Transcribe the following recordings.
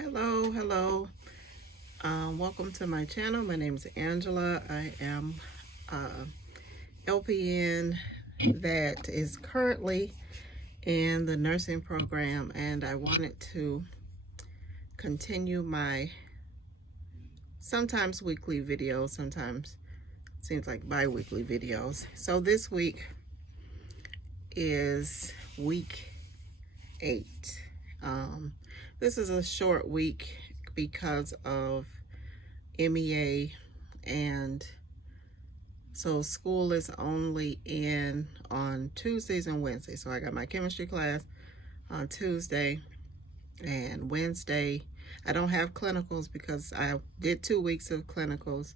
Hello. Welcome to my channel. My name is Angela. I am LPN that is currently in the nursing program, and I wanted to continue my sometimes weekly videos, sometimes seems like bi-weekly videos. So this week is week 8. This is a short week because of MEA, and so school is only in on Tuesdays and Wednesdays. So I got my chemistry class on Tuesday, and Wednesday I don't have clinicals because I did 2 weeks of clinicals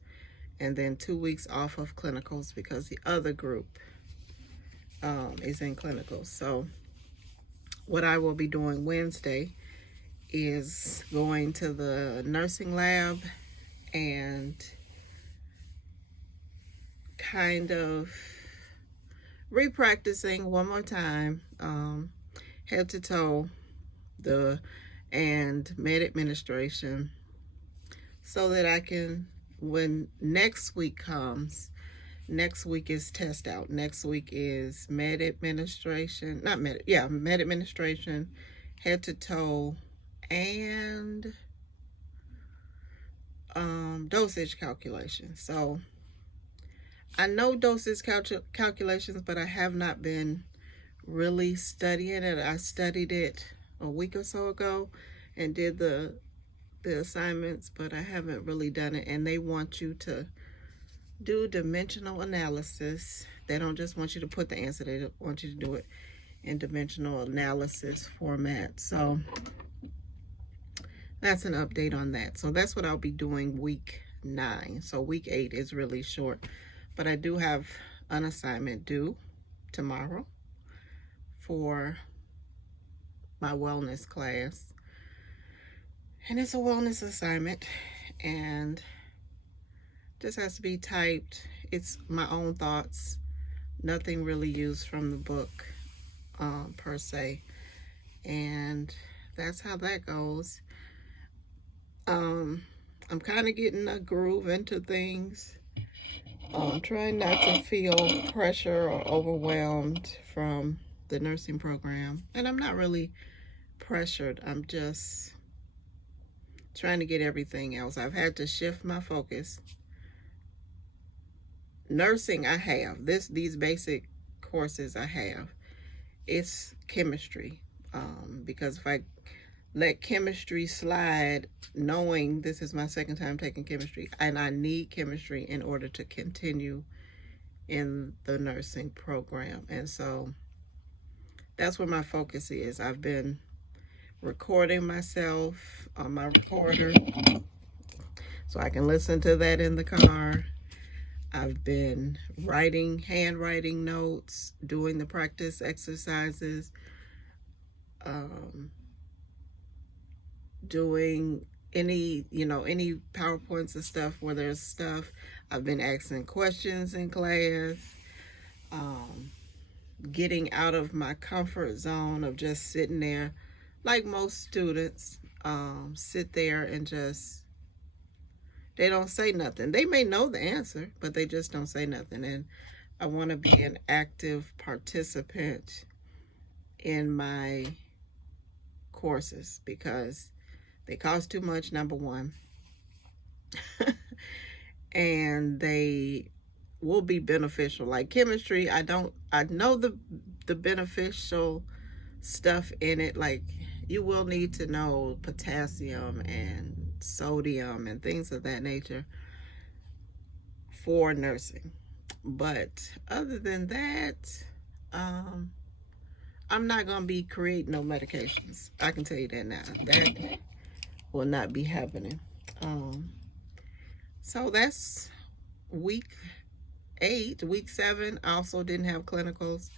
and then 2 weeks off of clinicals because the other group is in clinicals. So what I will be doing Wednesday is going to the nursing lab and kind of repracticing one more time, head to toe, and med administration, so that I can, when next week comes, next week is test out. Next week is med administration, med administration, head to toe, and dosage calculation. So I know dosage calculations, but I have not been really studying it. I studied it a week or so ago and did the assignments, but I haven't really done it. And they want you to do dimensional analysis. They don't just want you to put the answer, they want you to do it in dimensional analysis format. So that's an update on that. So that's what I'll be doing week 9. So week 8 is really short, but I do have an assignment due tomorrow for my wellness class. And it's a wellness assignment and just has to be typed. It's my own thoughts, nothing really used from the book per se. And that's how that goes. I'm kind of getting a groove into things. Trying not to feel pressure or overwhelmed from the nursing program. And I'm not really pressured. I'm just trying to get everything else. I've had to shift my focus. Nursing I have. These basic courses I have. It's chemistry. Because if I let chemistry slide, knowing this is my second time taking chemistry, and I need chemistry in order to continue in the nursing program. And so that's where my focus is. I've been recording myself on my recorder so I can listen to that in the car. I've been handwriting notes, doing the practice exercises, doing any PowerPoints and stuff where there's stuff. I've been asking questions in class, getting out of my comfort zone of just sitting there like most students sit there and just, they don't say nothing. They may know the answer, but they just don't say nothing. And I want to be an active participant in my courses because they cost too much, number one. And they will be beneficial. Like chemistry, I know the beneficial stuff in it. Like you will need to know potassium and sodium and things of that nature for nursing. But other than that, I'm not going to be creating no medications. I can tell you that now. That will not be happening. So that's week 8. Week 7, I also didn't have clinicals.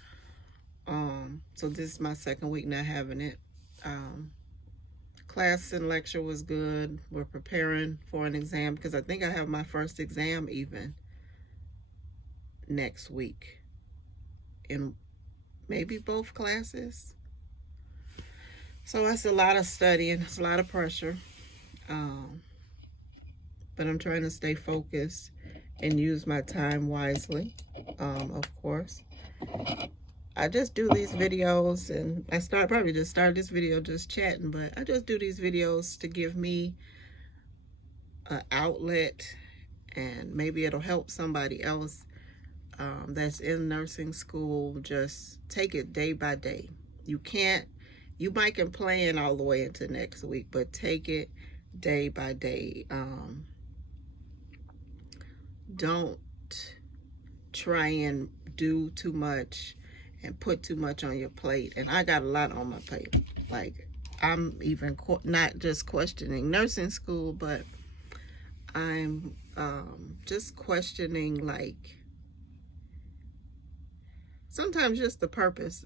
So this is my second week not having it. Class and lecture was good. We're preparing for an exam because I think I have my first exam even next week in maybe both classes. So that's a lot of studying. It's a lot of pressure. Um, but I'm trying to stay focused and use my time wisely, of course. I just do these videos, and probably just started this video just chatting, but I just do these videos to give me an outlet, and maybe it'll help somebody else that's in nursing school. Just take it day by day. You might can plan all the way into next week, but take it day by day. Don't try and do too much and put too much on your plate. And I got a lot on my plate. Like, I'm even not just questioning nursing school, but I'm just questioning, like, sometimes just the purpose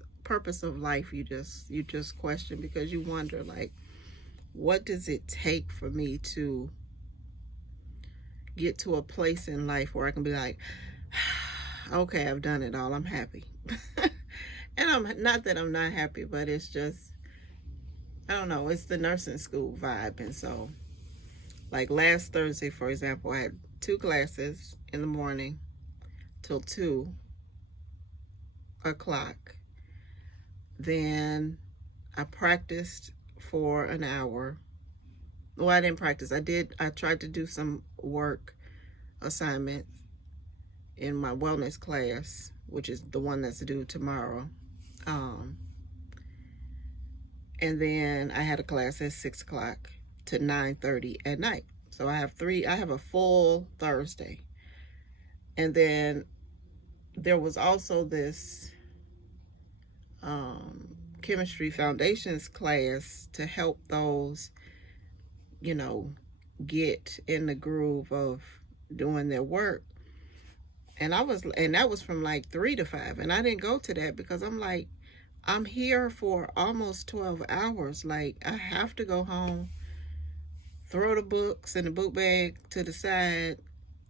of life. You just question, because you wonder, like, what does it take for me to get to a place in life where I can be like, okay, I've done it all, I'm happy. And I'm not that I'm not happy, but it's just, I don't know, it's the nursing school vibe. And so, like last Thursday, for example, I had 2 classes in the morning till 2 o'clock. Then I practiced for an hour. Well, I didn't practice. I tried to do some work assignments in my wellness class, which is the one that's due tomorrow. And then I had a class at 6 o'clock to 9:30 at night. So I have a full Thursday. And then there was also this chemistry foundations class to help those, get in the groove of doing their work. And that was from like 3 to 5. And I didn't go to that because I'm like, I'm here for almost 12 hours. Like, I have to go home, throw the books in the book bag to the side,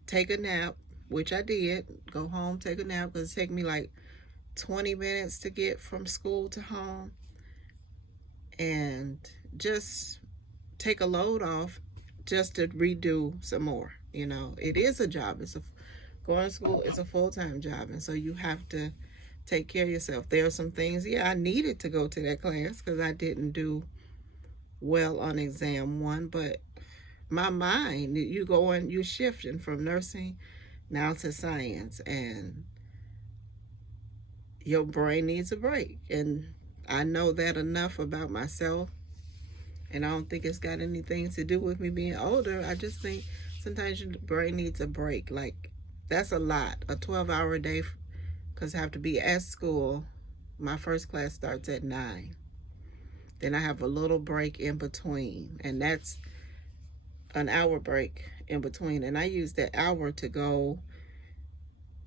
take a nap, which I did. Go home, take a nap, because it took me like 20 minutes to get from school to home. And just take a load off just to redo some more. It is a job. Going to school is a full-time job. And so you have to take care of yourself. There are some things, I needed to go to that class because I didn't do well on exam 1, but my mind, you're shifting from nursing now to science, and your brain needs a break. And I know that enough about myself, and I don't think it's got anything to do with me being older. I just think sometimes your brain needs a break. Like, that's a lot, a 12-hour day, because I have to be at school. My first class starts at 9. Then I have a little break in between, and that's an hour break in between. And I use that hour to go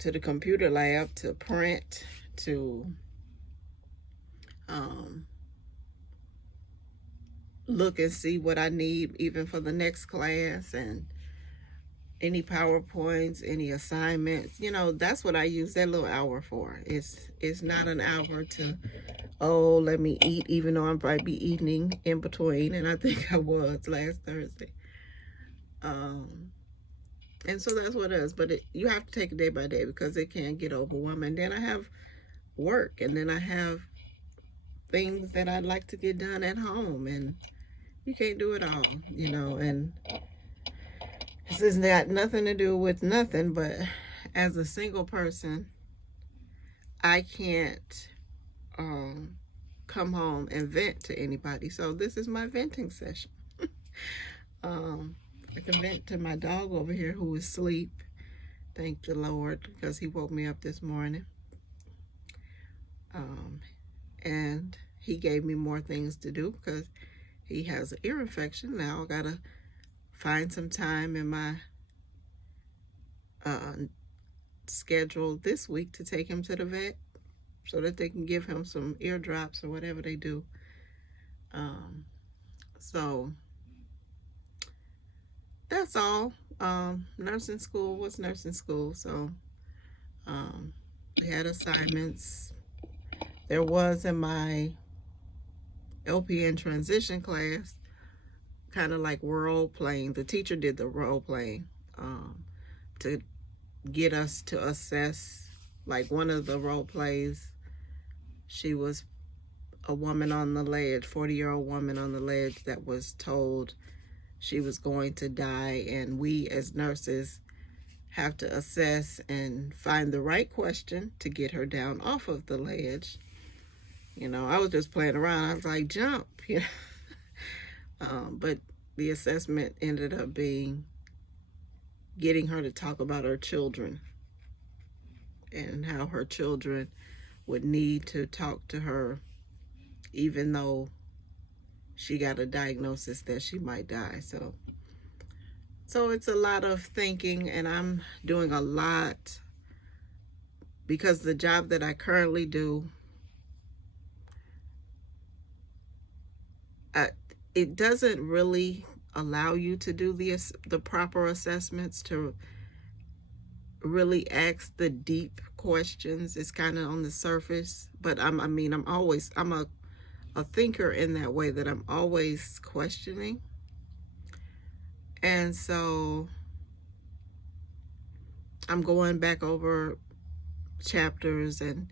to the computer lab to print, to look and see what I need even for the next class, and any PowerPoints, any assignments. That's what I use that little hour for. It's not an hour to, oh, let me eat, even though I'm probably be eating in between, and I think I was last Thursday. And so that's what it is. But you have to take it day by day, because it can get overwhelming. Then I have work, and then I have things that I'd like to get done at home, and you can't do it all, and this has got nothing to do with nothing, but as a single person, I can't come home and vent to anybody. So this is my venting session. I can vent to my dog over here who is asleep. Thank the Lord, because he woke me up this morning. And he gave me more things to do because he has an ear infection. Now I gotta find some time in my schedule this week to take him to the vet so that they can give him some ear drops or whatever they do. So that's all. Nursing school was nursing school. So we had assignments. There was in my LPN transition class kind of like role playing. The teacher did the role playing to get us to assess. Like one of the role plays, she was a woman on the ledge, 40-year-old woman on the ledge that was told she was going to die, and we as nurses have to assess and find the right question to get her down off of the ledge. You know, I was just playing around. I was like, jump, you know. But the assessment ended up being getting her to talk about her children and how her children would need to talk to her even though she got a diagnosis that she might die. So it's a lot of thinking, and I'm doing a lot because the job that I currently do, it doesn't really allow you to do the proper assessments, to really ask the deep questions. It's kind of on the surface, but I'm a thinker in that way, that I'm always questioning. And so I'm going back over chapters and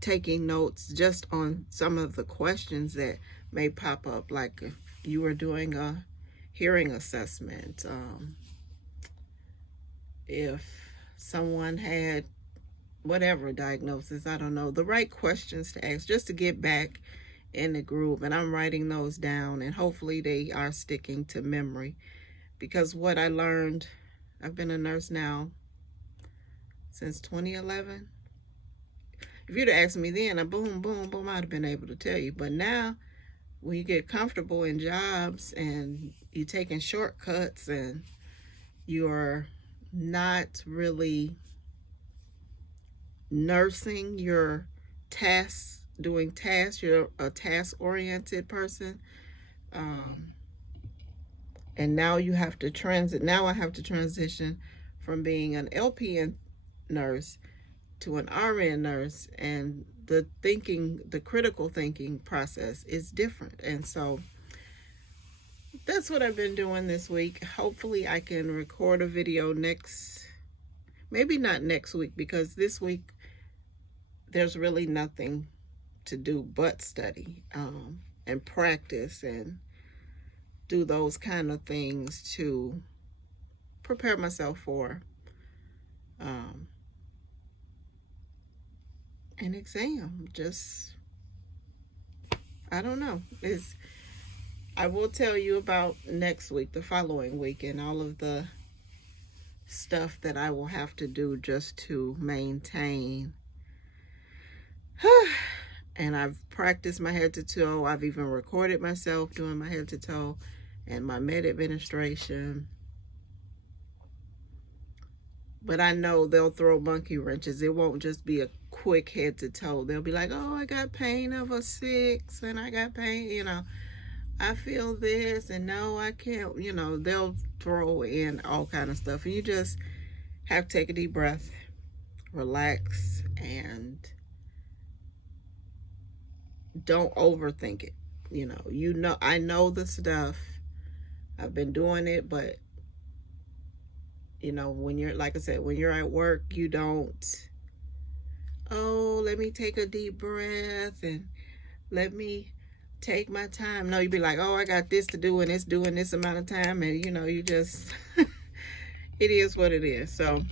taking notes just on some of the questions that may pop up, like if you were doing a hearing assessment, if someone had whatever diagnosis, I don't know, the right questions to ask just to get back in the groove. And I'm writing those down, and hopefully they are sticking to memory, because what I learned, I've been a nurse now since 2011. If you'd asked me then, boom, boom, boom, I'd have been able to tell you. But now, when you get comfortable in jobs and you're taking shortcuts and you're not really nursing your tasks, doing tasks, you're a task-oriented person. And now you have to I have to transition from being an LPN nurse to an RN nurse, and the critical thinking process is different. And so that's what I've been doing this week. Hopefully I can record a video maybe not next week, because this week there's really nothing to do but study and practice and do those kind of things to prepare myself for an exam. Just, I don't know. I will tell you about next week, the following week, and all of the stuff that I will have to do just to maintain. And I've practiced my head to toe. I've even recorded myself doing my head to toe and my med administration. But I know they'll throw monkey wrenches. It won't just be a quick head to toe. They'll be like, oh, I got pain of a 6, and I got pain, you know, I feel this, and no, I can't, you know, they'll throw in all kind of stuff. And you just have to take a deep breath, relax, and don't overthink it. You know, I know the stuff. I've been doing it, but you know, when you're, like I said, when you're at work, you don't, oh, let me take a deep breath and let me take my time. No, you'd be like, oh, I got this to do and it's doing this amount of time. And, you know, you just, it is what it is. So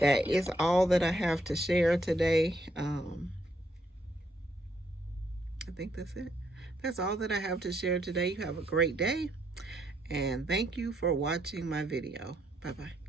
that is all that I have to share today. I think that's it. That's all that I have to share today. You have a great day. And thank you for watching my video. Bye-bye.